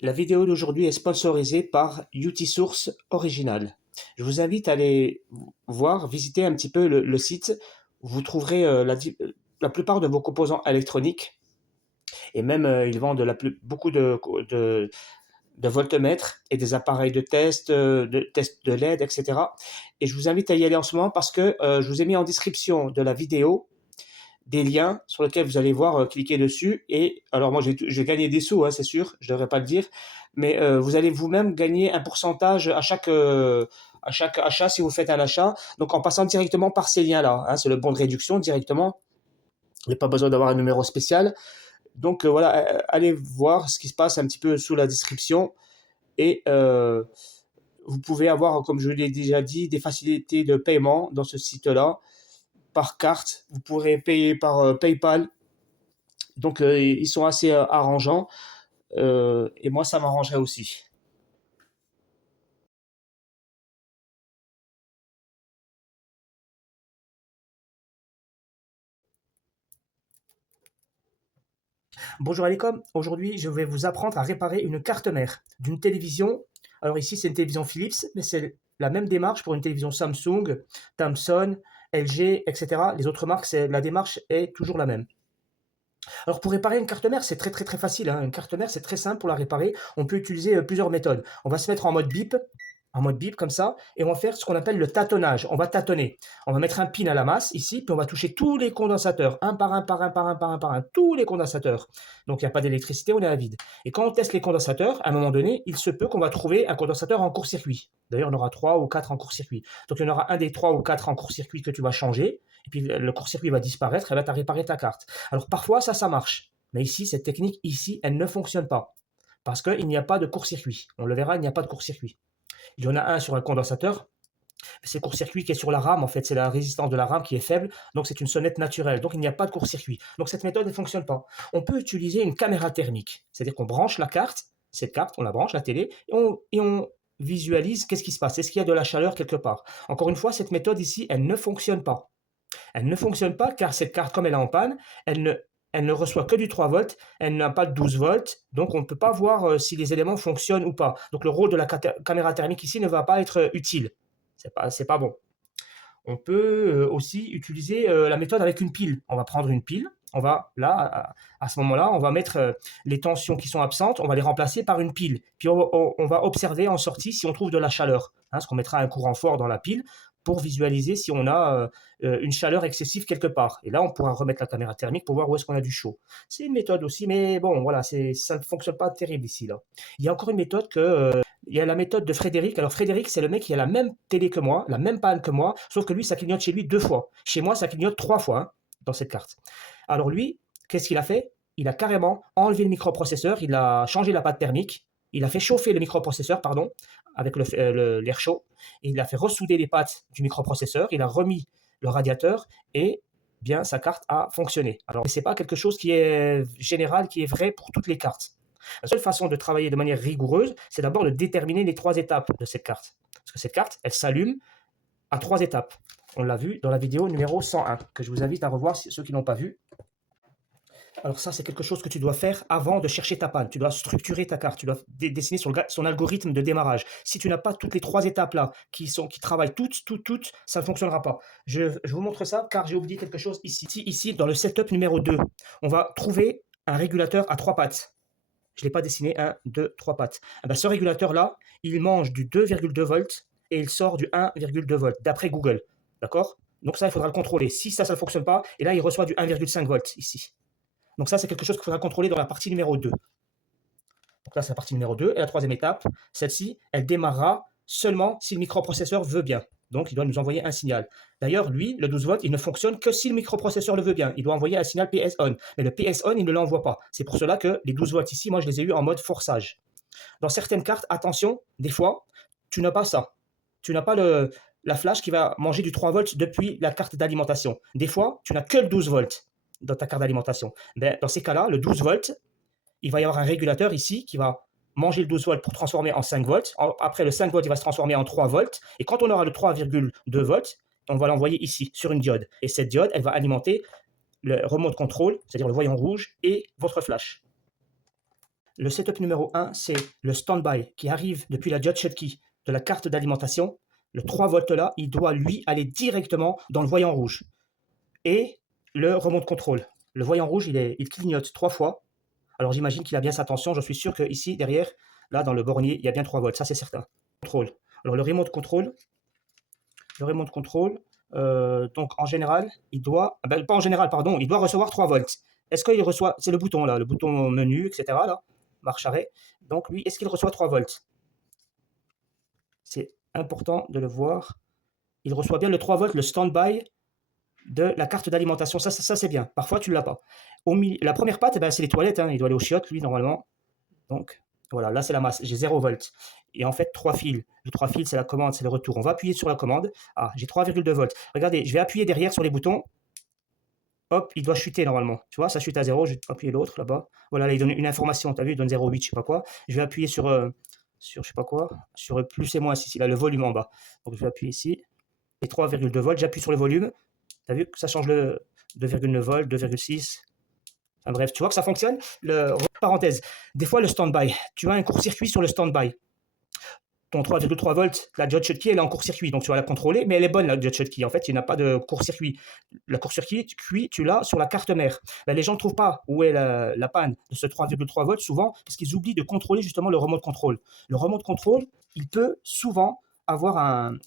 La vidéo d'aujourd'hui est sponsorisée par Utisource Original. Je vous invite à aller voir, visiter un petit peu le site. Vous trouverez la plupart de vos composants électroniques et même ils vendent beaucoup de voltmètres et des appareils de test de LED, etc. Et je vous invite à y aller en ce moment parce que je vous ai mis en description de la vidéo des liens sur lesquels vous allez voir, cliquer dessus. Et alors moi, j'ai gagné des sous, hein, c'est sûr, je ne devrais pas le dire, mais vous allez vous-même gagner un pourcentage à chaque achat si vous faites un achat. Donc en passant directement par ces liens-là, hein, c'est le bon de réduction directement. Il n'y a pas besoin d'avoir un numéro spécial. Donc voilà, allez voir ce qui se passe un petit peu sous la description. Et vous pouvez avoir, comme je l'ai déjà dit, des facilités de paiement dans ce site-là par carte. Vous pourrez payer par PayPal. Donc, ils sont assez arrangeants. Et moi, ça m'arrangerait aussi. Bonjour Alécom, aujourd'hui je vais vous apprendre à réparer une carte mère d'une télévision. Alors ici c'est une télévision Philips, mais c'est la même démarche pour une télévision Samsung, Thomson, LG, etc. Les autres marques, la démarche est toujours la même. Alors pour réparer une carte mère, c'est très facile, hein. Une carte mère, c'est très simple pour la réparer. On peut utiliser plusieurs méthodes. On va se mettre en mode bip comme ça, et on va faire ce qu'on appelle le tâtonnage. On va tâtonner. On va mettre un pin à la masse ici, puis on va toucher tous les condensateurs, un par un, tous les condensateurs. Donc il n'y a pas d'électricité, on est à vide. Et quand on teste les condensateurs, à un moment donné, il se peut qu'on va trouver un condensateur en court-circuit. D'ailleurs, on aura 3 ou 4 en court-circuit. Donc il y en aura un des 3 ou 4 en court-circuit que tu vas changer, et puis le court-circuit va disparaître, et là tu as réparé ta carte. Alors parfois ça marche. Mais ici, cette technique ici, elle ne fonctionne pas. Parce qu'il n'y a pas de court-circuit. On le verra, il n'y a pas de court-circuit. Il y en a un sur un condensateur. C'est le court-circuit qui est sur la rame, en fait. C'est la résistance de la rame qui est faible. Donc c'est une sonnette naturelle. Donc il n'y a pas de court-circuit. Donc cette méthode ne fonctionne pas. On peut utiliser une caméra thermique. C'est-à-dire qu'on branche la carte, cette carte, on la branche, la télé, et on visualise qu'est-ce qui se passe. Est-ce qu'il y a de la chaleur quelque part? Encore une fois, cette méthode ici, elle ne fonctionne pas. Elle ne fonctionne pas car cette carte, comme elle est en panne, elle ne reçoit que du 3 volts, elle n'a pas de 12 volts, donc on ne peut pas voir si les éléments fonctionnent ou pas. Donc le rôle de la caméra thermique ici ne va pas être utile. C'est pas bon. On peut aussi utiliser la méthode avec une pile. On va prendre une pile, on va là, à ce moment-là, on va mettre les tensions qui sont absentes, on va les remplacer par une pile. Puis on va observer en sortie si on trouve de la chaleur. Hein, parce qu'on mettra un courant fort dans la pile pour visualiser si on a une chaleur excessive quelque part. Et là, on pourra remettre la caméra thermique pour voir où est-ce qu'on a du chaud. C'est une méthode aussi, mais bon, voilà, ça ne fonctionne pas terrible ici. Là. Il y a encore une méthode il y a la méthode de Frédéric. Alors Frédéric, c'est le mec qui a la même télé que moi, la même panne que moi, sauf que lui, ça clignote chez lui 2 fois. Chez moi, ça clignote 3 fois hein, dans cette carte. Alors lui, qu'est-ce qu'il a fait? Il a carrément enlevé le microprocesseur, il a changé la pâte thermique, il a fait chauffer le microprocesseur, pardon, avec l'air chaud, et il a fait ressouder les pattes du microprocesseur, il a remis le radiateur, et bien sa carte a fonctionné. Alors ce n'est pas quelque chose qui est général, qui est vrai pour toutes les cartes. La seule façon de travailler de manière rigoureuse, c'est d'abord de déterminer les 3 étapes de cette carte. Parce que cette carte, elle s'allume à 3 étapes. On l'a vu dans la vidéo numéro 101, que je vous invite à revoir ceux qui ne l'ont pas vu. Alors ça, c'est quelque chose que tu dois faire avant de chercher ta panne. Tu dois structurer ta carte, tu dois dessiner son algorithme de démarrage. Si tu n'as pas toutes les 3 étapes-là qui travaillent toutes, ça ne fonctionnera pas. Je vous montre ça car j'ai oublié quelque chose ici. Ici, dans le setup numéro 2, on va trouver un régulateur à 3 pattes. Je ne l'ai pas dessiné, 1, 2, 3 pattes. Eh bien, ce régulateur-là, il mange du 2,2 volts et il sort du 1,2 volts, d'après Google. D'accord? Donc ça, il faudra le contrôler. Si ça ne fonctionne pas, et là, il reçoit du 1,5 volts ici. Donc ça, c'est quelque chose qu'il faudra contrôler dans la partie numéro 2. Donc là, c'est la partie numéro 2. Et la troisième étape, celle-ci, elle démarrera seulement si le microprocesseur veut bien. Donc, il doit nous envoyer un signal. D'ailleurs, lui, le 12 volts, il ne fonctionne que si le microprocesseur le veut bien. Il doit envoyer un signal PS on. Mais le PS on, il ne l'envoie pas. C'est pour cela que les 12 volts ici, moi, je les ai eus en mode forçage. Dans certaines cartes, attention, des fois, tu n'as pas ça. Tu n'as pas la flash qui va manger du 3 volts depuis la carte d'alimentation. Des fois, tu n'as que le 12 volts dans ta carte d'alimentation. Ben, dans ces cas-là, le 12 volts, il va y avoir un régulateur ici qui va manger le 12 volts pour transformer en 5 volts. Après, le 5 volts, il va se transformer en 3 volts. Et quand on aura le 3,2 volts, on va l'envoyer ici, sur une diode. Et cette diode, elle va alimenter le remote control, c'est-à-dire le voyant rouge, et votre flash. Le setup numéro 1, c'est le standby qui arrive depuis la diode Schottky de la carte d'alimentation. Le 3 volts là, il doit lui aller directement dans le voyant rouge. Et le remote control. Le voyant rouge, il clignote 3 fois. Alors j'imagine qu'il a bien sa tension. Je suis sûr qu'ici, derrière, là dans le bornier, il y a bien 3 volts. Ça, c'est certain. Contrôle. Alors le remote control, donc en général, il doit, pas en général, pardon, il doit recevoir 3 volts. Est-ce qu'il reçoit, c'est le bouton là, le bouton menu, etc. là, marche arrêt. Donc lui, est-ce qu'il reçoit 3 volts? C'est important de le voir. Il reçoit bien le 3 volts, le standby de la carte d'alimentation. Ça c'est bien. Parfois, tu ne l'as pas. La première patte, c'est les toilettes. Hein. Il doit aller aux chiottes, lui, normalement. Donc, voilà, là, c'est la masse. J'ai 0 volts. Et en fait, 3 fils. Le 3 fils, c'est la commande, c'est le retour. On va appuyer sur la commande. Ah, j'ai 3,2 volts. Regardez, je vais appuyer derrière sur les boutons. Hop, il doit chuter normalement. Tu vois, ça chute à 0. Je vais appuyer l'autre là-bas. Voilà, là, il donne une information. Tu as vu, il donne 0,8, je sais pas quoi. Je vais appuyer sur je sais pas quoi, sur plus et moins ici. Il a le volume en bas. Donc, je vais appuyer ici. Et 3,2 volts. J'appuie sur le volume. Tu as vu que ça change le 2,9 volts, 2,6. Enfin bref, tu vois que ça fonctionne. Parenthèse, des fois le standby, tu as un court-circuit sur le standby. Ton 3,3 volts, la diode Schottky, elle est en court-circuit, donc tu vas la contrôler, mais elle est bonne la diode Schottky. En fait, il n'y a pas de court-circuit. Le court-circuit, tu l'as sur la carte mère. Ben, les gens ne trouvent pas où est la panne de ce 3,3 volts souvent, parce qu'ils oublient de contrôler justement le remote control. Le remote control, il peut souvent avoir un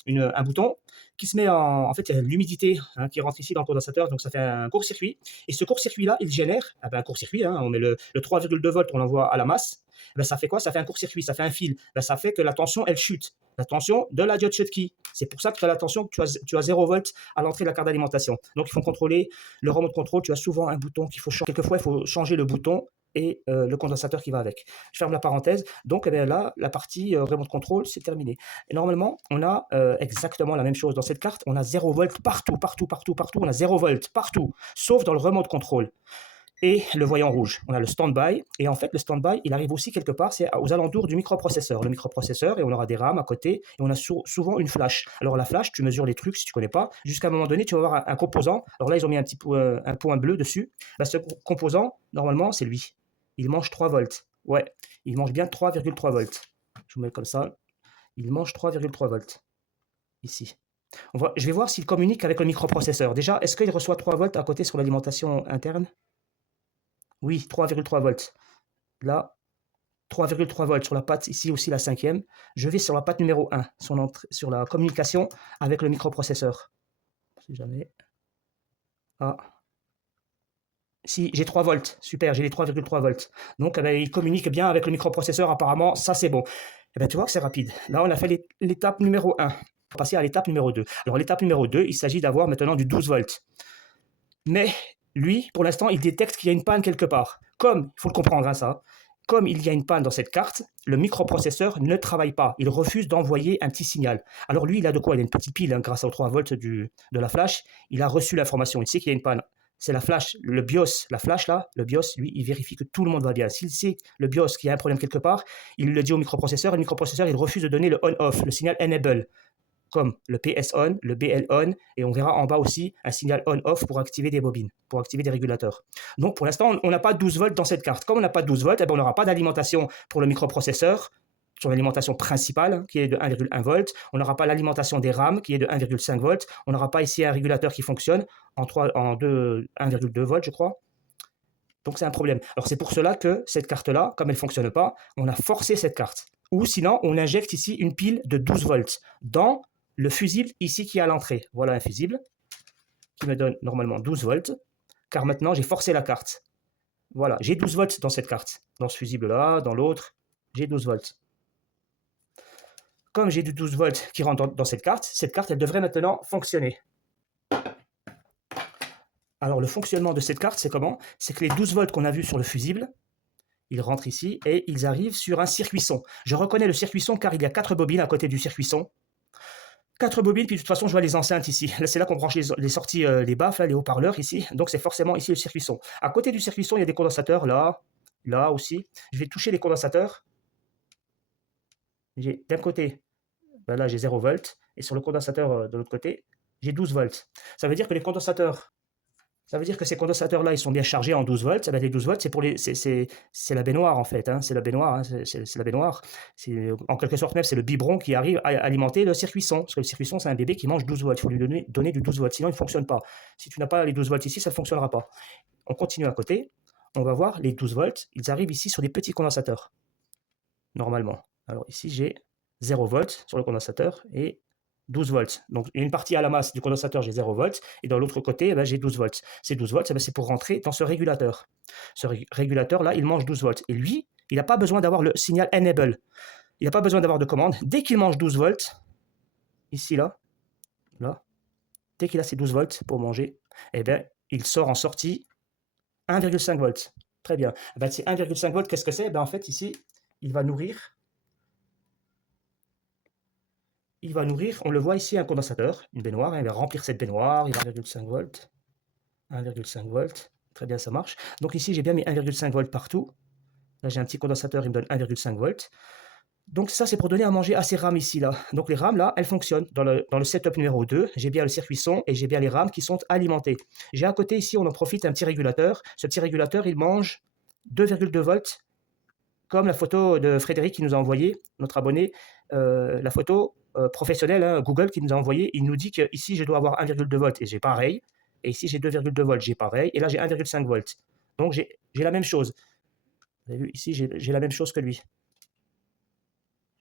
bouton qui se met en fait, il y a l'humidité qui rentre ici dans le condensateur, donc ça fait un court-circuit. Et ce court-circuit-là, il génère un court-circuit. On met le 3,2 volts, on l'envoie à la masse. Ça fait quoi? Ça fait un court-circuit, ça fait un fil. Ça fait que la tension, elle chute. La tension de la diode Schottky. C'est pour ça que tu as la tension, que tu as 0 volts à l'entrée de la carte d'alimentation. Donc, il faut contrôler le remote control. Tu as souvent un bouton qu'il faut changer. Quelquefois, il faut changer le bouton et le condensateur qui va avec. Je ferme la parenthèse. Donc, là, la partie remote control, c'est terminé. Et normalement, on a exactement la même chose dans cette carte. On a 0 volts partout, partout, partout, partout. On a 0 volts partout, sauf dans le remote control. Et le voyant rouge, on a le standby, et en fait le standby, il arrive aussi quelque part, c'est aux alentours du microprocesseur. Le microprocesseur, et on aura des RAM à côté, et on a souvent une flash. Alors la flash, tu mesures les trucs si tu connais pas, jusqu'à un moment donné, tu vas avoir un composant, alors là ils ont mis un petit un point bleu dessus, ce composant, normalement, c'est lui. Il mange 3 volts, ouais, il mange bien 3,3 volts. Je vous mets comme ça, il mange 3,3 volts, ici. Je vais voir s'il communique avec le microprocesseur. Déjà, est-ce qu'il reçoit 3 volts à côté sur l'alimentation interne? Oui, 3,3 volts. Là, 3,3 volts sur la patte, ici aussi la 5e. Je vais sur la patte numéro 1, sur la communication avec le microprocesseur. Si jamais. Ah. Si, j'ai 3 volts. Super, j'ai les 3,3 volts. Donc, il communique bien avec le microprocesseur. Apparemment, ça, c'est bon. Tu vois que c'est rapide. Là, on a fait l'étape numéro 1. On va passer à l'étape numéro 2. Alors, l'étape numéro 2, il s'agit d'avoir maintenant du 12 volts. Mais lui, pour l'instant, il détecte qu'il y a une panne quelque part. Comme, il faut le comprendre, hein, ça, comme il y a une panne dans cette carte, le microprocesseur ne travaille pas. Il refuse d'envoyer un petit signal. Alors lui, il a de quoi? Il a une petite pile grâce aux 3 volts de la flash. Il a reçu l'information. Il sait qu'il y a une panne. C'est la flash, le BIOS, la flash là, le BIOS, lui, il vérifie que tout le monde va bien. S'il sait le BIOS qu'il y a un problème quelque part, il le dit au microprocesseur. Et le microprocesseur, il refuse de donner le on-off, le signal enable, comme le PS on, le BL on, et on verra en bas aussi un signal on-off pour activer des bobines, pour activer des régulateurs. Donc pour l'instant, on n'a pas 12 volts dans cette carte. Comme on n'a pas 12 volts, on n'aura pas d'alimentation pour le microprocesseur, son alimentation principale qui est de 1,1 volts. On n'aura pas l'alimentation des RAM qui est de 1,5 volts. On n'aura pas ici un régulateur qui fonctionne en 1,2 volts, je crois. Donc c'est un problème. Alors c'est pour cela que cette carte-là, comme elle ne fonctionne pas, on a forcé cette carte. Ou sinon, on injecte ici une pile de 12 volts dans le fusible ici qui est à l'entrée. Voilà un fusible qui me donne normalement 12 volts, car maintenant j'ai forcé la carte. Voilà, j'ai 12 volts dans cette carte. Dans ce fusible-là, dans l'autre, j'ai 12 volts. Comme j'ai du 12 volts qui rentre dans cette carte, elle devrait maintenant fonctionner. Alors le fonctionnement de cette carte, c'est comment? C'est que les 12 volts qu'on a vus sur le fusible, ils rentrent ici et ils arrivent sur un circuit son. Je reconnais le circuit son car il y a 4 bobines à côté du circuit son. 4 bobines, puis de toute façon, je vois les enceintes ici. Là, c'est là qu'on branche les sorties, les baffes, là, les haut-parleurs ici. Donc, c'est forcément ici le circuit son. À côté du circuit son, il y a des condensateurs, là, là aussi. Je vais toucher les condensateurs. J'ai d'un côté, ben là, j'ai 0 volts. Et sur le condensateur de l'autre côté, j'ai 12 volts. Ça veut dire que les condensateurs, ça veut dire que ces condensateurs-là, ils sont bien chargés en 12 volts. Eh ben, les 12 volts, c'est pour c'est la baignoire, en fait. Hein. C'est la baignoire. Hein. C'est la baignoire. En quelque sorte, même, c'est le biberon qui arrive à alimenter le circuit son. Parce que le circuit son, c'est un bébé qui mange 12 volts. Il faut lui donner du 12 volts. Sinon, il ne fonctionne pas. Si tu n'as pas les 12 volts ici, ça ne fonctionnera pas. On continue à côté. On va voir les 12 volts. Ils arrivent ici sur des petits condensateurs. Normalement. Alors ici, j'ai 0 volts sur le condensateur et 12 volts. Donc, une partie à la masse du condensateur, j'ai 0 volts. Et dans l'autre côté, eh ben, j'ai 12 volts. Ces 12 volts, eh ben, c'est pour rentrer dans ce régulateur. Ce régulateur-là, il mange 12 volts. Et lui, il n'a pas besoin d'avoir le signal enable. Il n'a pas besoin d'avoir de commande. Dès qu'il mange 12 volts, ici, là, dès qu'il a ses 12 volts pour manger, eh bien, il sort en sortie 1,5 volts. Très bien. Eh ben, c'est 1,5 volts, qu'est-ce que c'est? Eh ben, en fait, ici, il va nourrir, on le voit ici, un condensateur, une baignoire, hein, il va remplir cette baignoire, il va 1,5 volts, 1,5 volts, très bien, ça marche. Donc ici, j'ai bien mis 1,5 volts partout. Là, j'ai un petit condensateur, il me donne 1,5 volts. Donc ça, c'est pour donner à manger à ces rames ici, là. Donc les rames, là, elles fonctionnent. Dans le setup numéro 2, j'ai bien le circuit son et j'ai bien les rames qui sont alimentées. J'ai à côté, ici, on en profite, un petit régulateur. Ce petit régulateur, il mange 2,2 volts, comme la photo de Frédéric qui nous a envoyé, notre abonné, la photo professionnelle, hein, Google qui nous a envoyé, il nous dit qu'ici, je dois avoir 1,2 volts et j'ai pareil. Et ici, j'ai 2,2 volts, j'ai pareil. Et là, j'ai 1,5 volts. Donc, j'ai la même chose. Vous avez vu, ici, j'ai la même chose que lui.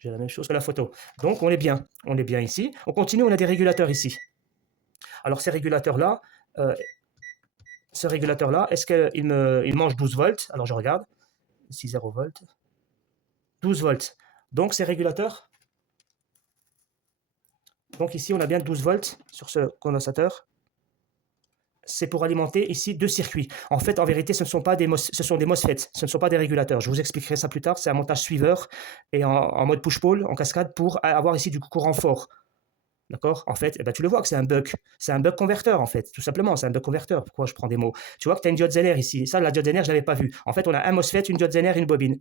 J'ai la même chose que la photo. Donc, on est bien. On est bien ici. On continue, on a des régulateurs ici. Alors, ces régulateurs-là, est-ce qu'il mange 12 volts? Alors, je regarde. Ici, 0 volts. 12 volts. Donc, ces régulateurs, donc ici, on a bien 12 volts sur ce condensateur. C'est pour alimenter ici 2 circuits. En fait, en vérité, ce sont des MOSFET, ce ne sont pas des régulateurs. Je vous expliquerai ça plus tard. C'est un montage suiveur et en mode push-pull, en cascade, pour avoir ici du courant fort. D'accord? En fait, eh ben, tu le vois que c'est un buck. C'est un buck converteur, en fait. Tout simplement, c'est un buck converteur. Pourquoi je prends des mots? Tu vois que tu as une diode Zener ici. Ça, la diode Zener, je ne l'avais pas vu. En fait, on a un MOSFET, une diode Zener et une bobine.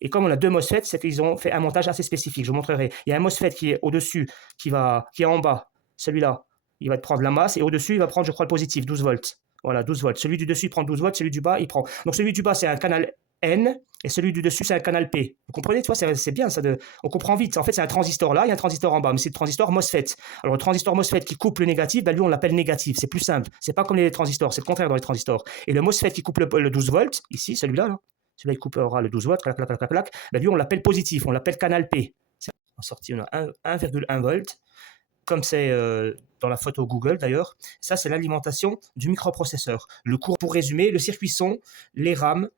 Et comme on a 2 MOSFET, c'est qu'ils ont fait un montage assez spécifique. Je vous montrerai. Il y a un MOSFET qui est au-dessus, qui est en bas. Celui-là, il va te prendre la masse. Et au-dessus, il va prendre, je crois, le positif, 12 volts. Voilà, 12 volts. Celui du dessus, il prend 12 volts. Celui du bas, il prend. Donc, celui du bas, c'est un canal N. Et celui du dessus, c'est un canal P. Vous comprenez? Tu vois, c'est bien ça. On comprend vite. En fait, c'est un transistor là, il y a un transistor en bas. Mais c'est le transistor MOSFET. Alors, le transistor MOSFET qui coupe le négatif, ben, lui, on l'appelle négatif. C'est plus simple. C'est pas comme les transistors. C'est le contraire dans les transistors. Et le MOSFET qui coupe le 12 volts, ici, celui-là, là. Celui-là, il coupera le 12 volts, clac, clac, clac, clac, clac. Ben, lui, on l'appelle positif, on l'appelle canal P. En sortie, on a 1,1 volts, comme c'est dans la photo Google d'ailleurs. Ça, c'est l'alimentation du microprocesseur. Le cours, pour résumer, le circuit son, les RAM,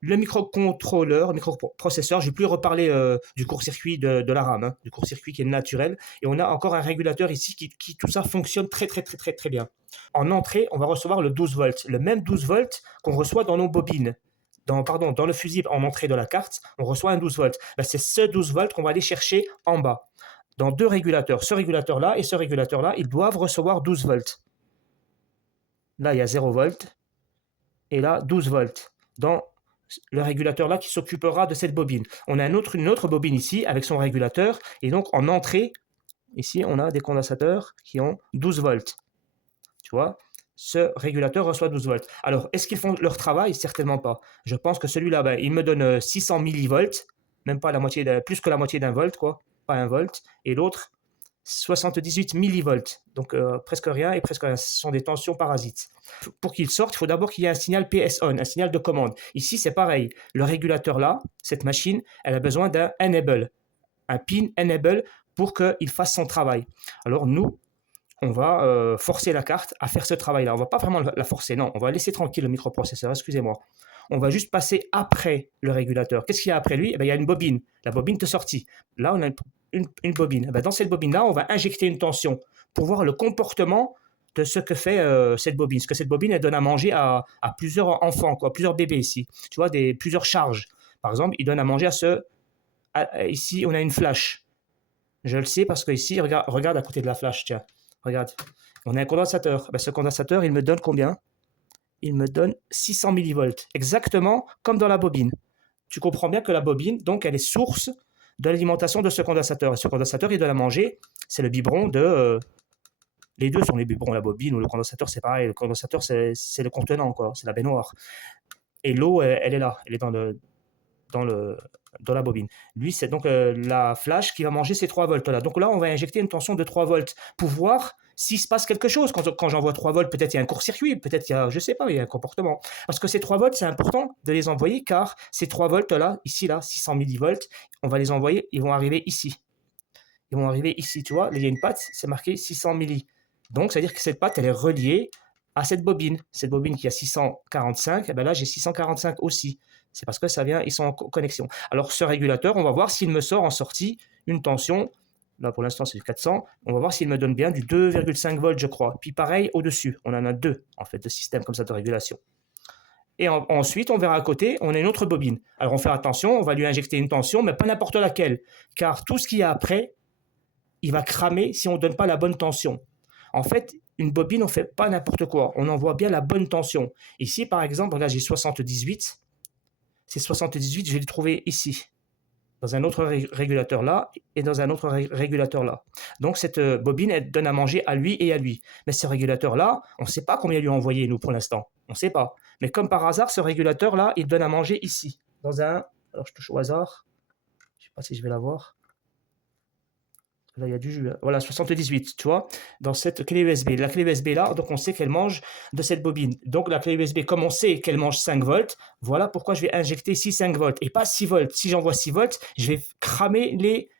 le microcontrôleur, le microprocesseur. Je ne vais plus reparler du court-circuit de la RAM, hein, du court-circuit qui est naturel. Et on a encore un régulateur ici qui tout ça fonctionne très, très, très, très, très bien. En entrée, on va recevoir le 12 volts, le même 12 volts qu'on reçoit dans nos bobines. Dans le fusible en entrée de la carte, on reçoit un 12 volts. Ben, c'est ce 12 volts qu'on va aller chercher en bas. Dans 2 régulateurs, ce régulateur-là et ce régulateur-là, ils doivent recevoir 12 volts. Là, il y a 0 volts. Et là, 12 volts. Dans le régulateur-là qui s'occupera de cette bobine. On a une autre bobine ici avec son régulateur. Et donc, en entrée, ici, on a des condensateurs qui ont 12 volts. Tu vois? Ce régulateur reçoit 12 volts. Alors, est-ce qu'ils font leur travail? Certainement pas. Je pense que celui-là, ben, il me donne 600 millivolts, même pas la moitié, plus que la moitié d'un volt, quoi, pas un volt. Et l'autre, 78 millivolts, donc presque rien et presque rien. Ce sont des tensions parasites. Pour qu'il sorte, il faut d'abord qu'il y ait un signal PS-on, un signal de commande. Ici, c'est pareil. Le régulateur-là, cette machine, elle a besoin d'un enable, un pin enable pour qu'il fasse son travail. Alors, nous, on va forcer la carte à faire ce travail-là. On ne va pas vraiment la forcer, non. On va laisser tranquille le microprocesseur, excusez-moi. On va juste passer après le régulateur. Qu'est-ce qu'il y a après lui? Eh bien, il y a une bobine, la bobine de sortie. Là, on a une bobine. Eh bien, dans cette bobine-là, on va injecter une tension pour voir le comportement de ce que fait cette bobine. Parce que cette bobine, elle donne à manger à plusieurs enfants, quoi, plusieurs bébés ici. Tu vois, plusieurs charges. Par exemple, il donne à manger ici, on a une flash. Je le sais parce que ici, regarde à côté de la flash, tiens. Regarde. On a un condensateur. Ben, ce condensateur, il me donne combien? Il me donne 600 millivolts. Exactement comme dans la bobine. Tu comprends bien que la bobine, donc, elle est source de l'alimentation de ce condensateur. Et ce condensateur, il donne à manger. C'est le biberon de... les deux sont les biberons, la bobine ou le condensateur, c'est pareil. Le condensateur, c'est le contenant, quoi. C'est la baignoire. Et l'eau, elle est là. Elle est dans la bobine. Lui, c'est donc la flash qui va manger ces 3 volts là. Donc là, on va injecter une tension de 3 volts pour voir s'il se passe quelque chose. Quand j'envoie 3 volts, peut-être il y a un court-circuit, peut-être qu'il y a, je sais pas, il y a un comportement. Parce que ces 3 volts, c'est important de les envoyer car ces 3 volts là, ici, là, 600 millivolts, on va les envoyer, ils vont arriver ici. Ils vont arriver ici, tu vois. Il y a une patte, c'est marqué 600 milli. Donc, ça veut dire que cette patte, elle est reliée à cette bobine. Cette bobine qui a 645, et bien là, j'ai 645 aussi. C'est parce que ça vient, ils sont en connexion. Alors, ce régulateur, on va voir s'il me sort en sortie une tension. Là, pour l'instant, c'est du 400. On va voir s'il me donne bien du 2,5 volts, je crois. Puis pareil, au-dessus, on en a 2, en fait, de systèmes comme ça de régulation. Et ensuite, on verra à côté, on a une autre bobine. Alors, on fait attention, on va lui injecter une tension, mais pas n'importe laquelle. Car tout ce qu'il y a après, il va cramer si on ne donne pas la bonne tension. En fait, une bobine, on ne fait pas n'importe quoi. On envoie bien la bonne tension. Ici, par exemple, là, j'ai 78. Ces 78, je vais les trouver ici, dans un autre régulateur là, et dans un autre régulateur là. Donc, cette bobine, elle donne à manger à lui et à lui. Mais ce régulateur-là, on ne sait pas combien lui a envoyé, nous, pour l'instant. On ne sait pas. Mais comme par hasard, ce régulateur-là, il donne à manger ici, dans un... Alors, je touche au hasard. Je ne sais pas si je vais l'avoir. Là, il y a du jus. Voilà, 78, tu vois, dans cette clé USB. La clé USB là, donc on sait qu'elle mange de cette bobine. Donc la clé USB, comme on sait qu'elle mange 5 volts, voilà pourquoi je vais injecter ici 5 volts et pas 6 volts. Si j'envoie 6 volts, je vais cramer les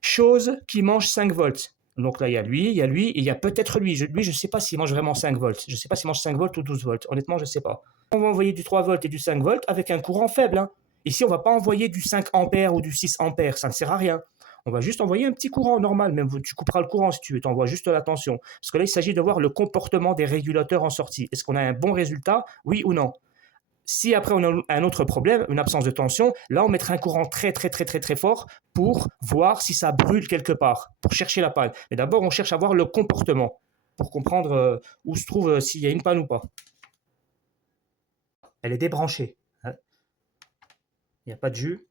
choses qui mangent 5 volts. Donc là, il y a lui, et il y a peut-être lui. Lui, je ne sais pas s'il mange vraiment 5 volts. Je ne sais pas s'il mange 5 volts ou 12 volts. Honnêtement, je ne sais pas. On va envoyer du 3 volts et du 5 volts avec un courant faible. Hein. Ici, on ne va pas envoyer du 5 ampères ou du 6 ampères. Ça ne sert à rien. On va juste envoyer un petit courant normal, même tu couperas le courant si tu veux, tu envoies juste la tension. Parce que là, il s'agit de voir le comportement des régulateurs en sortie. Est-ce qu'on a un bon résultat, oui ou non? Si après on a un autre problème, une absence de tension, là on mettra un courant très fort pour voir si ça brûle quelque part, pour chercher la panne. Mais d'abord, on cherche à voir le comportement, pour comprendre où se trouve s'il y a une panne ou pas. Elle est débranchée. Il n'y a pas de jus.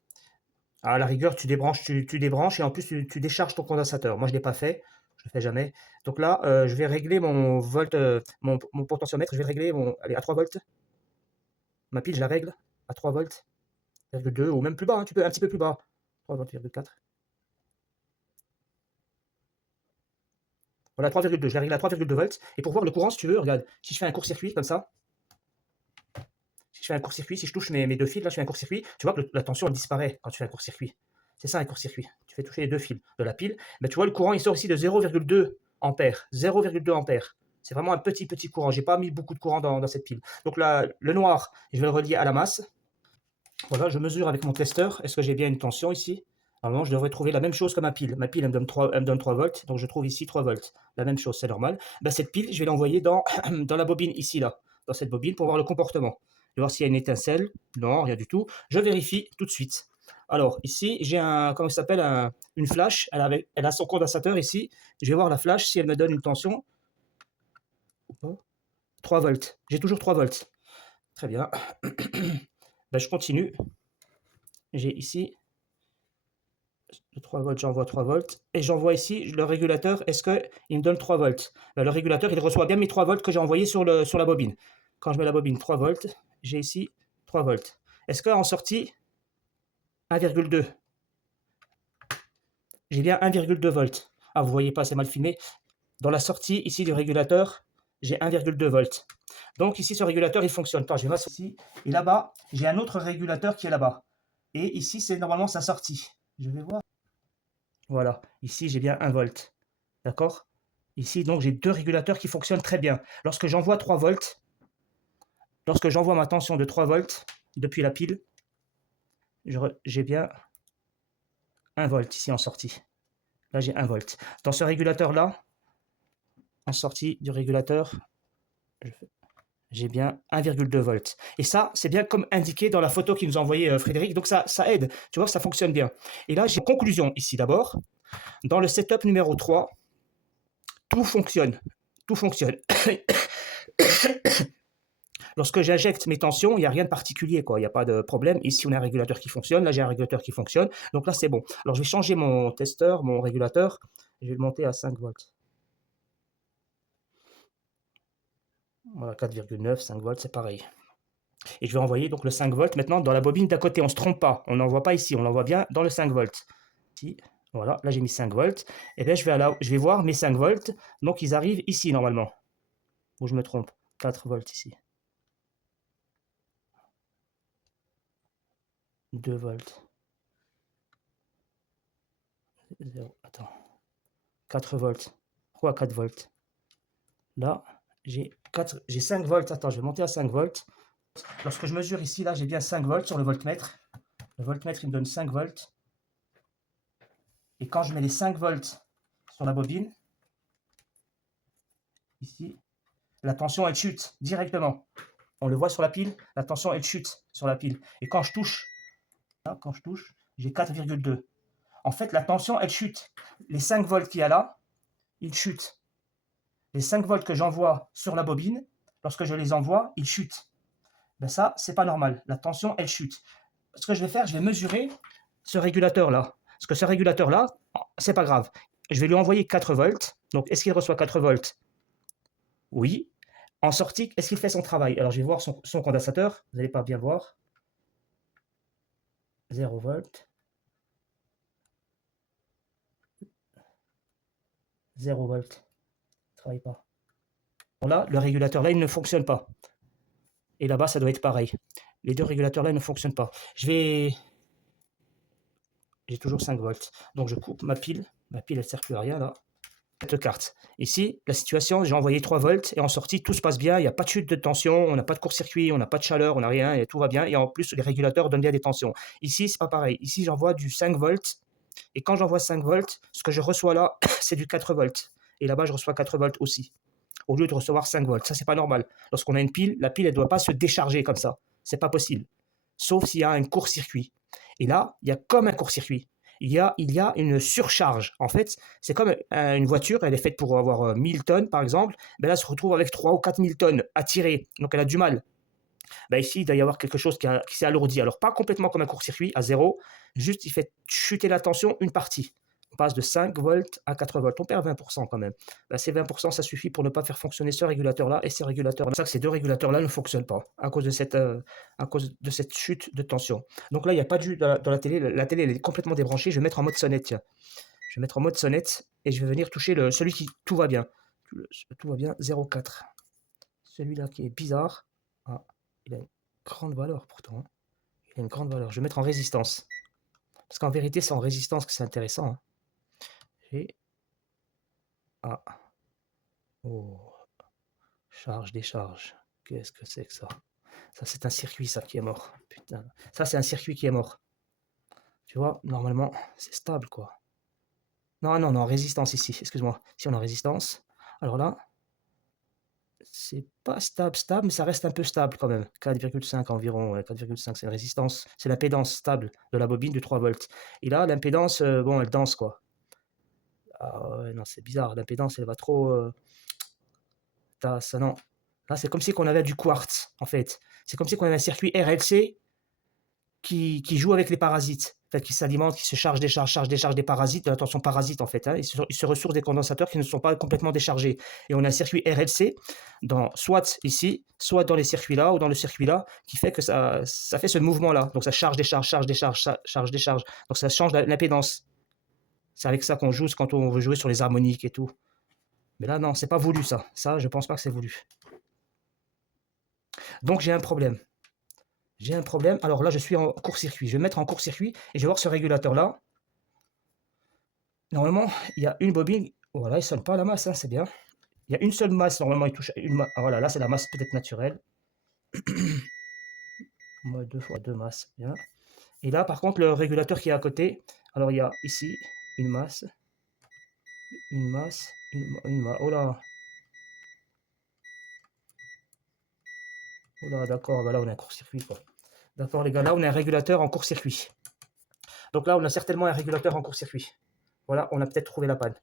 À la rigueur, tu débranches et en plus tu décharges ton condensateur. Moi, je ne l'ai pas fait, je ne le fais jamais. Donc là, je vais régler mon volt, mon potentiomètre, je vais régler allez, à 3 volts. Ma pile, je la règle à 3 volts, 2 ou même plus bas, hein, tu peux un petit peu plus bas. 3 volts, 4. Voilà, 3,2, je la règle à 3,2 volts. Et pour voir le courant, si tu veux, regarde, si je fais un court-circuit comme ça, si je fais un court-circuit, si je touche mes 2 fils, là je fais un court-circuit, tu vois que la tension elle disparaît quand tu fais un court-circuit. C'est ça un court-circuit. Tu fais toucher les 2 fils de la pile, mais tu vois le courant il sort ici de 0,2 ampères. 0,2 ampères. C'est vraiment un petit courant. J'ai pas mis beaucoup de courant dans cette pile. Donc là, le noir, je vais le relier à la masse. Voilà, je mesure avec mon testeur. Est-ce que j'ai bien une tension ici? Normalement, je devrais trouver la même chose que ma pile. Ma pile, elle me donne 3 volts, donc je trouve ici 3 volts. La même chose, c'est normal. Ben, cette pile, je vais l'envoyer dans la bobine ici, là, dans cette bobine, pour voir le comportement. Je vais voir s'il y a une étincelle. Non, rien du tout. Je vérifie tout de suite. Alors, ici, j'ai comment ça s'appelle, une flash. Elle a son condensateur ici. Je vais voir la flash si elle me donne une tension. 3 volts. J'ai toujours 3 volts. Très bien. Ben, je continue. J'ai ici 3 volts, j'envoie 3 volts. Et j'envoie ici le régulateur. Est-ce qu'il me donne 3 volts? Ben, le régulateur, il reçoit bien mes 3 volts que j'ai envoyés sur la bobine. Quand je mets la bobine 3 volts, j'ai ici 3 volts. Est-ce qu'en sortie, 1,2? J'ai bien 1,2 volts. Ah, vous voyez pas, c'est mal filmé. Dans la sortie ici du régulateur, j'ai 1,2 volts. Donc ici, ce régulateur, il fonctionne pas. Je vais voir ici. Et là-bas, j'ai un autre régulateur qui est là-bas. Et ici, c'est normalement sa sortie. Je vais voir. Voilà, ici j'ai bien 1 volt. D'accord? Ici, donc, j'ai 2 régulateurs qui fonctionnent très bien. Lorsque j'envoie 3 volts, lorsque j'envoie ma tension de 3 volts depuis la pile, j'ai bien 1 volt ici en sortie. Là, j'ai 1 volt. Dans ce régulateur-là, en sortie du régulateur, j'ai bien 1,2 volts. Et ça, c'est bien comme indiqué dans la photo qu'il nous a envoyé Frédéric. Donc ça aide. Tu vois, ça fonctionne bien. Et là, j'ai conclusion ici d'abord. Dans le setup numéro 3, tout fonctionne. Tout fonctionne. Lorsque j'injecte mes tensions, il n'y a rien de particulier, quoi. Il n'y a pas de problème. Ici, on a un régulateur qui fonctionne. Là, j'ai un régulateur qui fonctionne. Donc là, c'est bon. Alors, je vais changer mon testeur, mon régulateur. Je vais le monter à 5 volts. Voilà, 4,9, 5 volts, c'est pareil. Et je vais envoyer donc le 5 volts maintenant dans la bobine d'à côté. On ne se trompe pas. On n'envoie pas ici. On l'envoie bien dans le 5 volts. Ici, voilà, là, j'ai mis 5 volts. Et bien, je vais voir mes 5 volts. Donc, ils arrivent ici, normalement. Ou je me trompe. 4 volts ici. 2 volts. 0, attends. 4 volts. Pourquoi 4 volts? Là, j'ai 5 volts. Attends, je vais monter à 5 volts. Lorsque je mesure ici, là, j'ai bien 5 volts sur le voltmètre. Le voltmètre, il me donne 5 volts. Et quand je mets les 5 volts sur la bobine, ici, la tension, elle chute directement. On le voit sur la pile, la tension, elle chute sur la pile. Et quand je touche, là, j'ai 4,2. En fait, la tension, elle chute. Les 5 volts qu'il y a là, ils chutent. Les 5 volts que j'envoie sur la bobine, lorsque je les envoie, ils chutent. Ben ça, c'est pas normal. La tension, elle chute. Ce que je vais faire, je vais mesurer ce régulateur-là. Parce que ce régulateur-là, c'est pas grave. Je vais lui envoyer 4 volts. Donc, est-ce qu'il reçoit 4 volts? Oui. En sortie, est-ce qu'il fait son travail? Alors, je vais voir son condensateur. Vous n'allez pas bien voir. 0 volts. 0 volts. Il ne travaille pas. Bon, là, le régulateur, là, il ne fonctionne pas. Et là-bas, ça doit être pareil. Les deux régulateurs, là, ne fonctionnent pas. J'ai toujours 5 volts. Donc, je coupe ma pile. Ma pile, elle ne sert plus à rien, là. Cette carte. Ici, la situation, j'ai envoyé 3 volts et en sortie, tout se passe bien. Il n'y a pas de chute de tension, on n'a pas de court-circuit, on n'a pas de chaleur, on n'a rien et tout va bien. Et en plus, les régulateurs donnent bien des tensions. Ici, c'est pas pareil. Ici, j'envoie du 5 volts et quand j'envoie 5 volts, ce que je reçois là, c'est du 4 volts. Et là-bas, je reçois 4 volts aussi, au lieu de recevoir 5 volts. Ça, c'est pas normal. Lorsqu'on a une pile, la pile, elle ne doit pas se décharger comme ça. C'est pas possible. Sauf s'il y a un court-circuit. Et là, il y a comme un court-circuit. Il y a une surcharge. En fait, c'est comme une voiture, elle est faite pour avoir 1000 tonnes, par exemple. Ben là, elle se retrouve avec 3 ou 4000 tonnes à tirer. Donc, elle a du mal. Ben ici, il doit y avoir quelque chose qui s'est alourdi. Alors, pas complètement comme un court-circuit, à zéro. Juste, il fait chuter la tension une partie. On passe de 5 volts à 4 volts. On perd 20% quand même. Ben, ces 20%, ça suffit pour ne pas faire fonctionner ce régulateur-là et ces régulateurs-là. C'est ça que ces deux régulateurs-là ne fonctionnent pas à cause de cette chute de tension. Donc là, il n'y a pas de jus dans la télé. La télé, elle est complètement débranchée. Je vais mettre en mode sonnette, tiens. Je vais mettre en mode sonnette et je vais venir toucher celui qui tout va bien. Tout va bien, 0,4. Celui-là qui est bizarre. Ah, il a une grande valeur pourtant. Il a une grande valeur. Je vais mettre en résistance. Parce qu'en vérité, c'est en résistance que c'est intéressant. Hein. Et... Ah. Oh. Charge, décharge. Qu'est-ce que c'est que ça? Ça, c'est un circuit, ça, qui est mort. Putain. Ça, c'est un circuit qui est mort. Tu vois, normalement, c'est stable, quoi. Non, non, non, résistance ici. Excuse-moi. Si on a résistance. Alors là, c'est pas stable, mais ça reste un peu stable quand même. 4,5 environ. 4,5, c'est une résistance. C'est l'impédance stable de la bobine de 3 volts. Et là, l'impédance, bon, elle danse, quoi. Ah ouais, non, c'est bizarre. L'impédance, elle va trop... ça, non. Là, c'est comme si on avait du quartz, en fait. C'est comme si on avait un circuit RLC qui joue avec les parasites. En fait, qui s'alimente, qui se charge, décharge des parasites, de la tension parasite, en fait. Hein. Il se ressource des condensateurs qui ne sont pas complètement déchargés. Et on a un circuit RLC, soit ici, soit dans les circuits là, ou dans le circuit là, qui fait que ça fait ce mouvement-là. Donc ça charge, décharge, charge, décharge. Donc ça change l'impédance. C'est avec ça qu'on joue quand on veut jouer sur les harmoniques et tout. Mais là, non, c'est pas voulu, ça. Ça, je pense pas que c'est voulu. Donc j'ai un problème. J'ai un problème. Alors là, je suis en court-circuit. Je vais mettre en court-circuit et je vais voir ce régulateur-là. Normalement, il y a une bobine. Voilà, il ne sonne pas la masse, hein, c'est bien. Il y a une seule masse. Normalement, il touche une masse. Ah, voilà, là, c'est la masse peut-être naturelle. Moi, 2 fois 2 masses. Bien. Et là, par contre, le régulateur qui est à côté. Alors, il y a ici une masse. Une masse. Une masse. Oh là. Oula, d'accord, bah là, on a un court-circuit, quoi. D'accord, les gars, là, on a un régulateur en court-circuit. Donc là, on a certainement un régulateur en court-circuit. Voilà, on a peut-être trouvé la panne.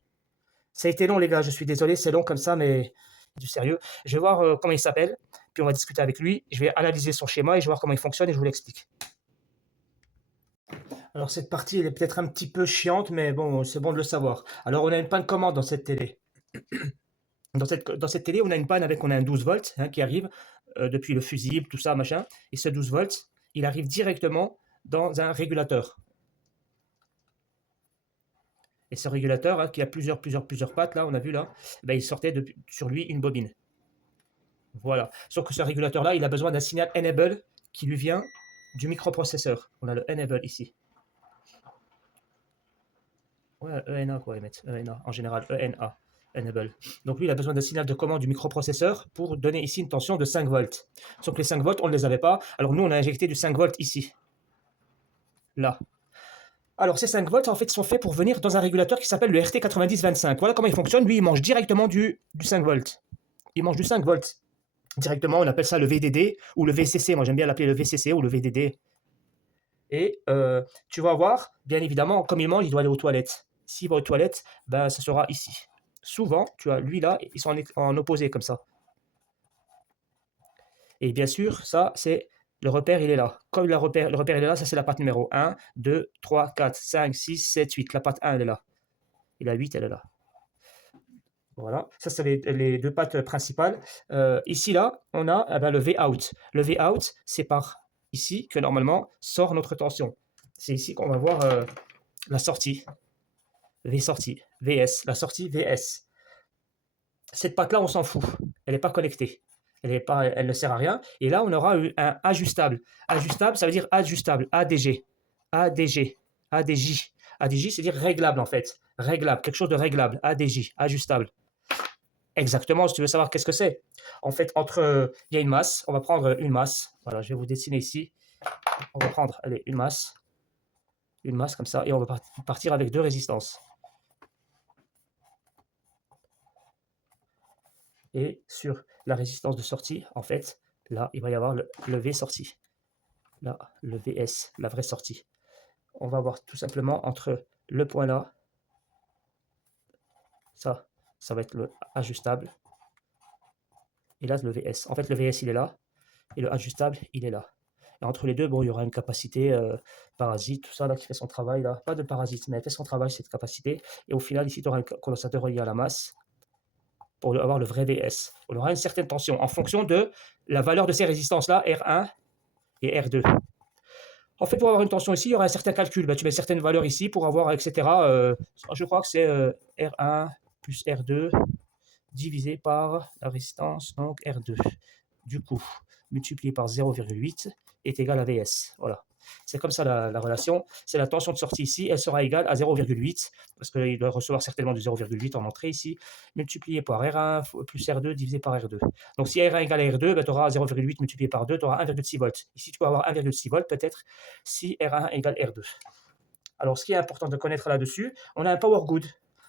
Ça a été long, les gars, je suis désolé, c'est long comme ça, mais du sérieux. Je vais voir comment il s'appelle, puis on va discuter avec lui. Je vais analyser son schéma et je vais voir comment il fonctionne et je vous l'explique. Alors cette partie, elle est peut-être un petit peu chiante, mais bon, c'est bon de le savoir. Alors on a une panne commande dans cette télé. Dans cette télé, on a une panne avec on a un 12 volts hein, qui arrive depuis le fusible, tout ça, machin. Et ce 12 volts, il arrive directement dans un régulateur. Et ce régulateur, hein, qui a plusieurs pattes, là, on a vu là, ben, il sortait sur lui une bobine. Voilà. Sauf que ce régulateur-là, il a besoin d'un signal enable qui lui vient du microprocesseur. On a le enable ici. Ouais, ENA quoi, Emmett. ENA, en général, ENA, enable. Donc lui, il a besoin d'un signal de commande du microprocesseur pour donner ici une tension de 5 volts. Sauf que les 5 volts, on ne les avait pas. Alors nous, on a injecté du 5 volts ici. Là. Alors ces 5 volts, en fait, sont faits pour venir dans un régulateur qui s'appelle le RT9025. Voilà comment il fonctionne. Lui, il mange directement du 5 volts. Il mange du 5 volts directement. On appelle ça le VDD ou le VCC. Moi, j'aime bien l'appeler le VCC ou le VDD. Et tu vas voir, bien évidemment, comme il mange, il doit aller aux toilettes. S'il va aux toilettes, ben, ce sera ici. Souvent, tu as lui là, ils sont en opposé comme ça. Et bien sûr, ça, c'est le repère, il est là. Comme le repère il est là, ça c'est la patte numéro 1, 2, 3, 4, 5, 6, 7, 8. La patte 1, elle est là. Et la 8, elle est là. Voilà, ça c'est les deux pattes principales. Ici, là, on a eh ben, le V-out. Le V-out, c'est par ici que normalement sort notre tension. C'est ici qu'on va voir la sortie. V-sortie, VS, la sortie VS. Cette patte-là, on s'en fout. Elle n'est pas connectée. Elle ne sert à rien. Et là, on aura un ajustable. Ajustable, ça veut dire ajustable. ADG. ADG. ADJ. ADJ, c'est dire réglable en fait. Réglable, quelque chose de réglable. ADJ, ajustable. Exactement, si tu veux savoir qu'est-ce que c'est. En fait, il y a une masse. On va prendre une masse. Voilà, je vais vous dessiner ici. On va prendre, allez, une masse. Une masse comme ça. Et on va partir avec deux résistances. Et sur la résistance de sortie, en fait, là, il va y avoir le V sortie. Là, le VS, la vraie sortie. On va voir tout simplement entre le point là, ça va être le ajustable. Et là, le VS. En fait, le VS, il est là. Et le ajustable, il est là. Et entre les deux, bon, il y aura une capacité parasite, tout ça là qui fait son travail là. Pas de parasite, mais elle fait son travail, cette capacité. Et au final, ici, tu auras un condensateur relié à la masse pour avoir le vrai VS. On aura une certaine tension en fonction de la valeur de ces résistances-là, R1 et R2. En fait, pour avoir une tension ici, il y aura un certain calcul. Ben, tu mets certaines valeurs ici pour avoir, etc. Je crois que c'est R1 plus R2 divisé par la résistance, donc R2. Du coup, multiplié par 0,8 est égal à VS. Voilà. C'est comme ça la relation. C'est la tension de sortie ici, elle sera égale à 0,8, parce qu'il doit recevoir certainement du 0,8 en entrée ici, multiplié par R1 plus R2 divisé par R2. Donc si R1 égale à R2, ben, tu auras 0,8 multiplié par 2, tu auras 1,6 volts. Ici, tu peux avoir 1,6 volts peut-être si R1 égale R2. Alors, ce qui est important de connaître là-dessus, on a un power good.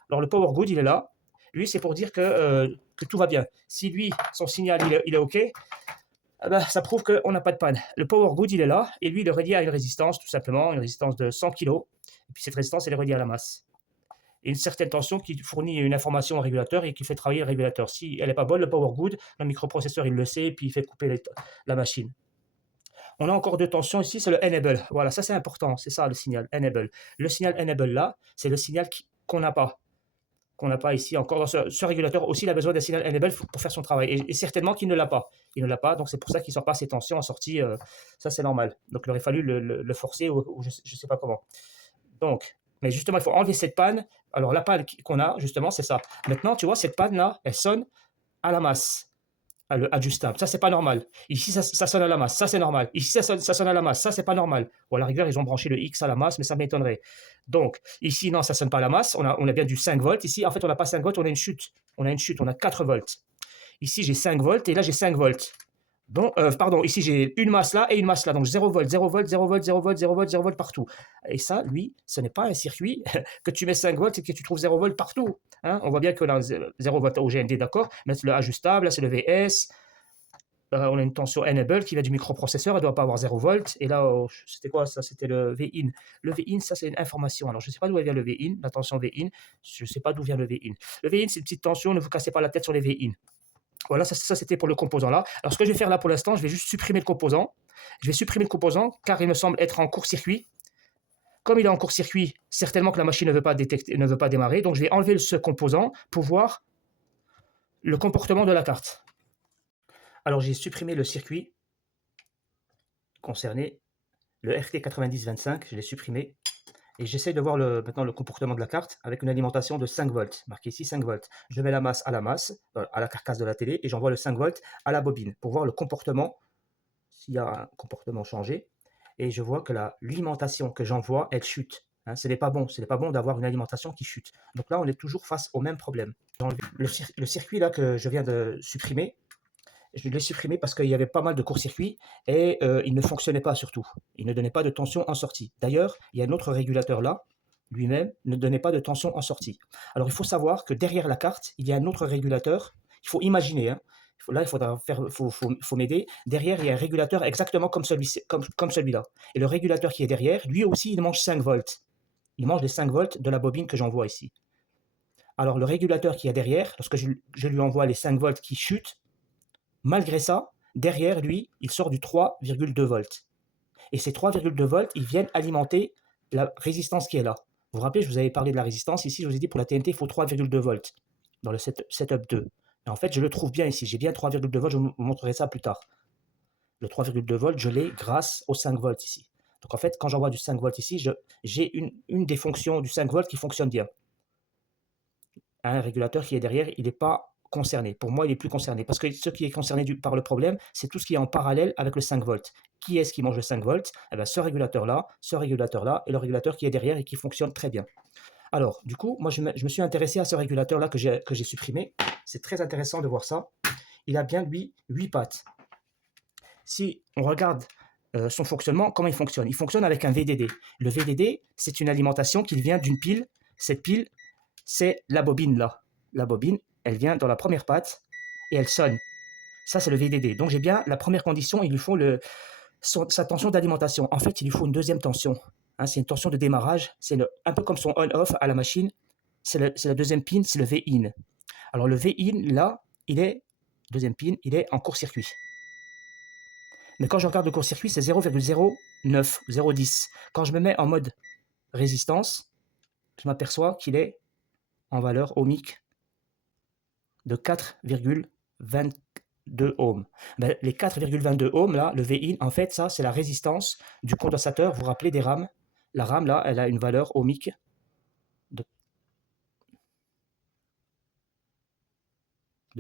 Alors, le power good, il est là. Lui, c'est pour dire que tout va bien. Si lui, son signal, il est OK, eh ben, ça prouve qu'on n'a pas de panne. Le power good, il est là, et lui, il est relié à une résistance, tout simplement, une résistance de 100 kg. Et puis cette résistance, elle est reliée à la masse. Et une certaine tension qui fournit une information au régulateur et qui fait travailler le régulateur. Si elle n'est pas bonne, le power good, le microprocesseur, il le sait, et puis il fait couper la machine. On a encore deux tensions ici, c'est le enable. Voilà, ça c'est important, c'est ça le signal enable. Le signal enable là, c'est le signal qu'on n'a pas. Qu'on n'a pas ici encore dans ce régulateur aussi, il a besoin d'un signal enable pour faire son travail. Et certainement qu'il ne l'a pas. Il ne l'a pas, donc c'est pour ça qu'il ne sort pas ses tensions en sortie. Ça, c'est normal. Donc, il aurait fallu le forcer ou je ne sais pas comment. Donc, mais justement, il faut enlever cette panne. Alors, la panne qu'on a, justement, c'est ça. Maintenant, tu vois, cette panne-là, elle sonne à la masse. Le adjustable, ça c'est pas normal. Ici ça sonne à la masse, ça c'est normal. Ici ça sonne à la masse, ça c'est pas normal. Ou à la rigueur ils ont branché le X à la masse, mais ça m'étonnerait. Donc ici non, ça sonne pas à la masse. On a bien du 5 volts. Ici en fait on n'a pas 5 volts, on a une chute. On a 4 volts. Ici j'ai 5 volts et là j'ai 5 volts. Donc, pardon, ici j'ai une masse là et une masse là. Donc 0 volts, 0 volts, 0 volts, 0 volts, 0 volts, 0 volts partout. Et ça, lui, ce n'est pas un circuit que tu mets 5 volts et que tu trouves 0 volts partout. Hein, on voit bien que là, 0 volts au GND, d'accord. Mais le ajustable, là c'est le VS. on a une tension enable qui vient du microprocesseur, elle ne doit pas avoir 0 volts. Et là, c'était quoi ça? C'était le V-in. Le V-in, ça c'est une information. Alors je ne sais pas d'où vient le V-in, la tension V-in. Je ne sais pas d'où vient le V-in. Le V-in, c'est une petite tension, ne vous cassez pas la tête sur les V-in. Voilà, ça c'était pour le composant là. Alors ce que je vais faire là pour l'instant, je vais juste supprimer le composant. Je vais supprimer le composant car il me semble être en court-circuit. Comme il est en court-circuit, certainement que la machine ne veut pas détecter, ne veut pas démarrer. Donc je vais enlever ce composant pour voir le comportement de la carte. Alors j'ai supprimé le circuit concerné, le RT9025, je l'ai supprimé. Et j'essaie de voir maintenant le comportement de la carte avec une alimentation de 5 volts, marqué ici 5 volts. Je mets la masse, à la carcasse de la télé, et j'envoie le 5 volts à la bobine pour voir le comportement, s'il y a un comportement changé. Et je vois que l'alimentation que j'envoie, elle chute. Hein, ce n'est pas bon, d'avoir une alimentation qui chute. Donc là, on est toujours face au même problème. Le circuit là que je viens de supprimer, je l'ai supprimé parce qu'il y avait pas mal de court-circuits et il ne fonctionnait pas surtout. Il ne donnait pas de tension en sortie. D'ailleurs, il y a un autre régulateur là, lui-même, ne donnait pas de tension en sortie. Alors il faut savoir que derrière la carte, il y a un autre régulateur. Il faut imaginer, hein. Là, faut m'aider. Derrière, il y a un régulateur exactement comme celui-là. Et le régulateur qui est derrière, lui aussi, il mange 5 volts. Il mange les 5 volts de la bobine que j'envoie ici. Alors le régulateur qui est derrière, lorsque je lui envoie les 5 volts qui chutent, malgré ça, derrière lui, il sort du 3,2 volts. Et ces 3,2 volts, ils viennent alimenter la résistance qui est là. Vous vous rappelez, je vous avais parlé de la résistance. Ici, je vous ai dit pour la TNT, il faut 3,2 volts dans le setup 2. Et en fait, je le trouve bien ici. J'ai bien 3,2 volts, je vous montrerai ça plus tard. Le 3,2 volts, je l'ai grâce aux 5 volts ici. Donc en fait, quand j'envoie du 5 volts ici, j'ai une des fonctions du 5 volts qui fonctionne bien. Un régulateur qui est derrière, il n'est pas concerné. Pour moi, il est plus concerné. Parce que ce qui est concerné par le problème, c'est tout ce qui est en parallèle avec le 5 volts. Qui est-ce qui mange le 5 volts? Eh bien, ce régulateur-là, et le régulateur qui est derrière et qui fonctionne très bien. Alors, du coup, moi, je me suis intéressé à ce régulateur-là que j'ai supprimé. C'est très intéressant de voir ça. Il a bien, lui, 8 pattes. Si on regarde son fonctionnement, comment il fonctionne? Il fonctionne avec un VDD. Le VDD, c'est une alimentation qui vient d'une pile. Cette pile, c'est la bobine là. La bobine, elle vient dans la première patte et elle sonne. Ça, c'est le VDD. Donc, j'ai bien la première condition, il lui faut sa tension d'alimentation. En fait, il lui faut une deuxième tension. Hein, c'est une tension de démarrage. C'est un peu comme son on-off à la machine. C'est la deuxième pin, c'est le V-in. Alors, le V-in, là, deuxième pin, il est en court-circuit. Mais quand je regarde le court-circuit, c'est 0,09, 0,10. Quand je me mets en mode résistance, je m'aperçois qu'il est en valeur ohmique de 4,22 ohms. Ben, les 4,22 ohms, là, le V-in, en fait, ça, c'est la résistance du condensateur. Vous vous rappelez des rames? La rame, là, elle a une valeur ohmique de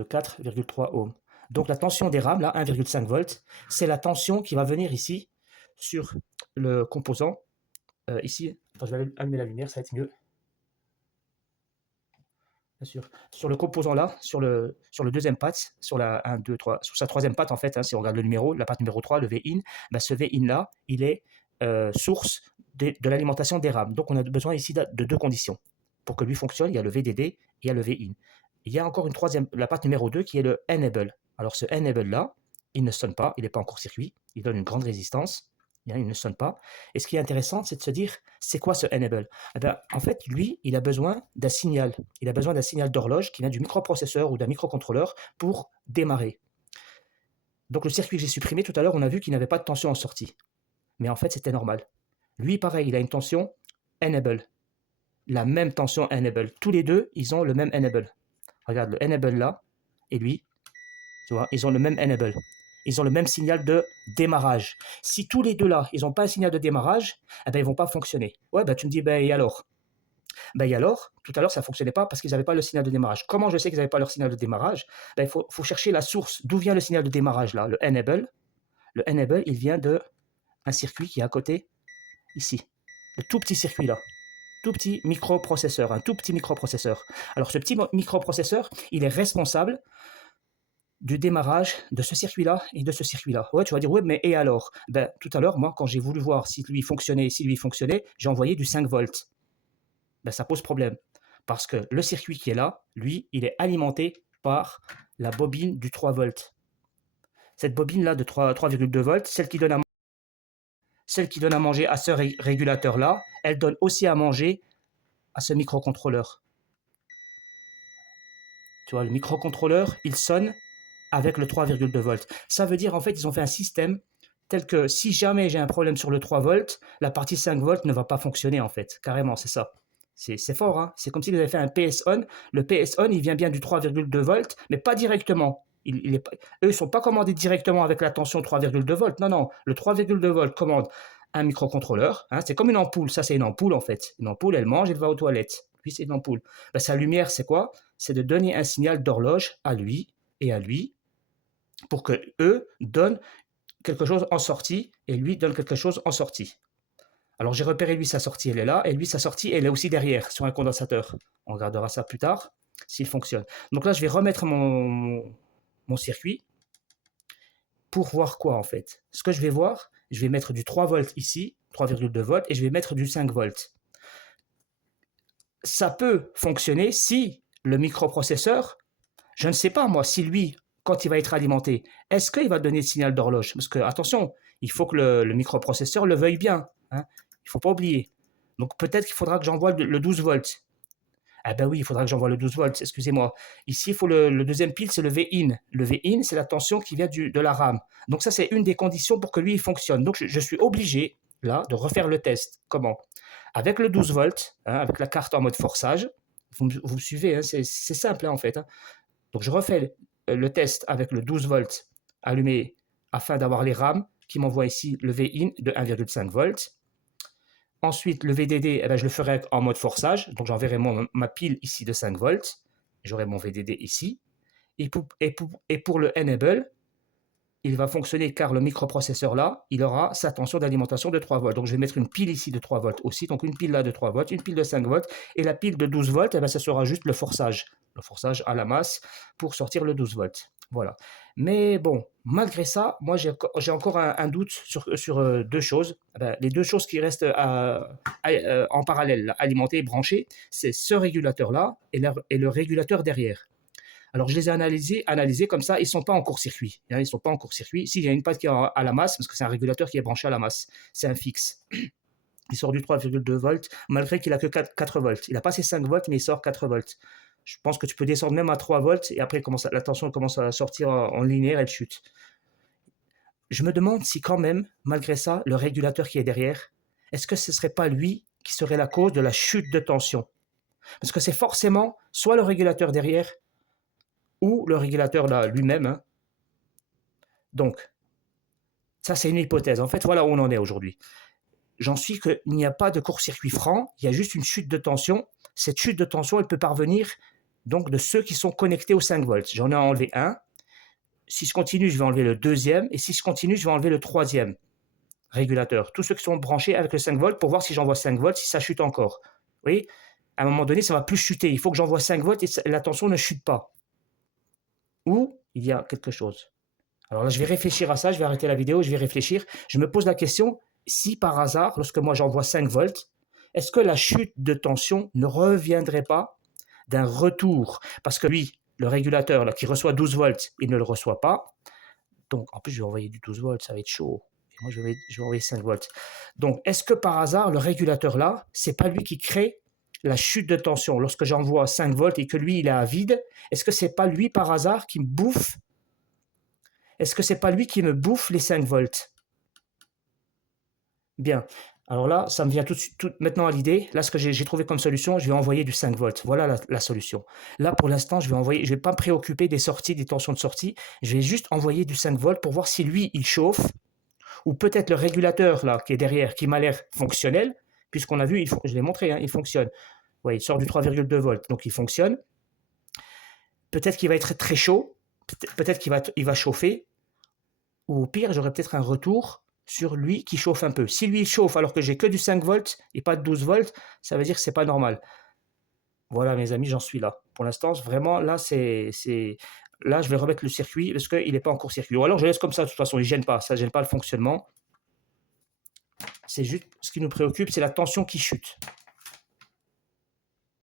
4,3 ohms. Donc, la tension des rames, là, 1,5 volts, c'est la tension qui va venir ici sur le composant. Ici, attends, je vais allumer la lumière, ça va être mieux. Bien sûr. Sur le composant là, sur le deuxième patte, sur la 1, 2, 3, sur sa troisième patte en fait, hein, si on regarde le numéro, la patte numéro 3, le V-in, ben, ce V-in là, il est source de l'alimentation des rames. Donc on a besoin ici de deux conditions. Pour que lui fonctionne, il y a le VDD et il y a le V-in. Il y a encore une troisième, la patte numéro 2 qui est le enable. Alors ce enable là, il ne sonne pas, il n'est pas en court-circuit, il donne une grande résistance. Il ne sonne pas. Et ce qui est intéressant, c'est de se dire, c'est quoi ce enable? Eh bien, en fait, lui, il a besoin d'un signal. Il a besoin d'un signal d'horloge qui vient du microprocesseur ou d'un microcontrôleur pour démarrer. Donc le circuit que j'ai supprimé tout à l'heure, on a vu qu'il n'avait pas de tension en sortie. Mais en fait, c'était normal. Lui, pareil, il a une tension enable. La même tension enable. Tous les deux, ils ont le même enable. Regarde le enable là, et lui, tu vois, ils ont le même enable. Ils ont le même signal de démarrage. Si tous les deux là, ils n'ont pas un signal de démarrage, eh ben, ils ne vont pas fonctionner. Ouais, ben, tu me dis, ben, et alors? Ben, et alors, tout à l'heure, ça ne fonctionnait pas parce qu'ils n'avaient pas le signal de démarrage. Comment je sais qu'ils n'avaient pas leur signal de démarrage? Ben, il faut chercher la source. D'où vient le signal de démarrage là? Le enable. Le enable, il vient d'un circuit qui est à côté, ici. Le tout petit circuit là. Tout petit microprocesseur. Un tout petit microprocesseur. Alors, ce petit microprocesseur, il est responsable du démarrage de ce circuit-là et de ce circuit-là. Ouais, tu vas dire, ouais, mais et alors? Ben, tout à l'heure, moi, quand j'ai voulu voir si lui fonctionnait, j'ai envoyé du 5 volts. Ben, ça pose problème. Parce que le circuit qui est là, lui, il est alimenté par la bobine du 3 volts. Cette bobine-là de 3,2 volts, celle qui donne à manger à ce régulateur-là, elle donne aussi à manger à ce microcontrôleur. Tu vois, le microcontrôleur, il sonne avec le 3,2 volts. Ça veut dire, en fait, ils ont fait un système tel que si jamais j'ai un problème sur le 3 volts, la partie 5 volts ne va pas fonctionner, en fait. Carrément, c'est ça. C'est fort, hein. C'est comme si vous avez fait un PS-on. Le PS-on, il vient bien du 3,2 volts, mais pas directement. Eux, ils ne sont pas commandés directement avec la tension 3,2 volts. Non, non. Le 3,2 volts commande un microcontrôleur. Hein. C'est comme une ampoule. Ça, c'est une ampoule, en fait. Une ampoule, elle mange, elle va aux toilettes. Puis, c'est une ampoule. Ben, sa lumière, c'est quoi? C'est de donner un signal d'horloge à lui et à lui pour que eux donnent quelque chose en sortie et lui donne quelque chose en sortie. Alors j'ai repéré lui sa sortie, elle est là, et lui sa sortie, elle est aussi derrière sur un condensateur. On regardera ça plus tard s'il fonctionne. Donc là je vais remettre mon circuit pour voir quoi en fait. Ce que je vais voir, je vais mettre du 3 volts ici, 3,2 volts, et je vais mettre du 5 volts. Ça peut fonctionner si le microprocesseur, je ne sais pas moi, si lui, quand il va être alimenté, est-ce qu'il va donner le signal d'horloge? Parce que, attention, il faut que le microprocesseur le veuille bien. Hein, il ne faut pas oublier. Donc peut-être qu'il faudra que j'envoie le 12 volts. Ah ben oui, il faudra que j'envoie le 12 volts, excusez-moi. Ici, il faut le deuxième pile, c'est le V-in. Le V-in, c'est la tension qui vient de la RAM. Donc ça, c'est une des conditions pour que lui, il fonctionne. Donc je suis obligé, là, de refaire le test. Comment? Avec le 12 volts, hein, avec la carte en mode forçage. Vous me suivez, hein, c'est simple hein, en fait. Hein. Donc je refais le test avec le 12 volts allumé afin d'avoir les RAM qui m'envoient ici le V-in de 1,5 volts. Ensuite, le VDD, eh ben, je le ferai en mode forçage. Donc j'enverrai ma pile ici de 5 volts. J'aurai mon VDD ici. Et pour le Enable, il va fonctionner car le microprocesseur là, il aura sa tension d'alimentation de 3 volts. Donc je vais mettre une pile ici de 3 volts aussi. Donc une pile là de 3 volts, une pile de 5 volts. Et la pile de 12 volts, eh ben, ça sera juste le forçage. Le forçage à la masse pour sortir le 12 volts. Voilà. Mais bon, malgré ça, moi j'ai encore un doute sur deux choses. Eh ben, les deux choses qui restent en parallèle, alimentées et branchées, c'est ce régulateur-là et le régulateur derrière. Alors, je les ai analysés comme ça, ils ne sont pas en court-circuit. Ils ne sont pas en court-circuit. S'il y a une patte qui est à la masse, parce que c'est un régulateur qui est branché à la masse, c'est un fixe. Il sort du 3,2 volts, malgré qu'il n'a que 4 volts. Il n'a pas ses 5 volts, mais il sort 4 volts. Je pense que tu peux descendre même à 3 volts, et après, la tension commence à sortir en linéaire, elle chute. Je me demande si quand même, malgré ça, le régulateur qui est derrière, est-ce que ce ne serait pas lui qui serait la cause de la chute de tension? Parce que c'est forcément soit le régulateur derrière, ou le régulateur là lui-même. Hein. Donc, ça c'est une hypothèse. En fait, voilà où on en est aujourd'hui. J'en suis qu'il n'y a pas de court-circuit franc, il y a juste une chute de tension. Cette chute de tension, elle peut parvenir donc de ceux qui sont connectés aux 5 volts. J'en ai enlevé un. Si je continue, je vais enlever le deuxième. Et si je continue, je vais enlever le troisième régulateur. Tous ceux qui sont branchés avec le 5 volts pour voir si j'envoie 5 volts, si ça chute encore. Vous voyez, à un moment donné, ça ne va plus chuter. Il faut que j'envoie 5 volts et la tension ne chute pas. Ou il y a quelque chose. Alors là, je vais réfléchir à ça, je vais arrêter la vidéo, je vais réfléchir. Je me pose la question, si par hasard, lorsque moi j'envoie 5 volts, est-ce que la chute de tension ne reviendrait pas d'un retour? Parce que lui, le régulateur là, qui reçoit 12 volts, il ne le reçoit pas. Donc, en plus, je vais envoyer du 12 volts, ça va être chaud. Et moi, je vais envoyer 5 volts. Donc, est-ce que par hasard, le régulateur là, c'est pas lui qui crée la chute de tension lorsque j'envoie 5 volts et que lui, il est à vide? Est-ce que c'est pas lui par hasard qui me bouffe? Est-ce que c'est pas lui qui me bouffe les 5 volts? Bien. Alors là, ça me vient tout maintenant à l'idée. Là, ce que j'ai trouvé comme solution, je vais envoyer du 5 volts. Voilà la solution. Là, pour l'instant, je vais pas me préoccuper des sorties, des tensions de sortie. Je vais juste envoyer du 5 volts pour voir si lui, il chauffe. Ou peut-être le régulateur là, qui est derrière, qui m'a l'air fonctionnel, puisqu'on a vu, je l'ai montré, hein, il fonctionne. Ouais, il sort du 3,2 volts, donc il fonctionne. Peut-être qu'il va être très chaud, peut-être qu'il va chauffer, ou au pire, j'aurai peut-être un retour sur lui qui chauffe un peu. Si lui, il chauffe alors que j'ai que du 5 volts et pas de 12 volts, ça veut dire que c'est pas normal. Voilà, mes amis, j'en suis là. Pour l'instant, vraiment, là, là, je vais remettre le circuit parce qu'il n'est pas en court-circuit. Ou alors, je laisse comme ça, de toute façon, il ne gêne pas. Ça ne gêne pas le fonctionnement. C'est juste ce qui nous préoccupe, c'est la tension qui chute.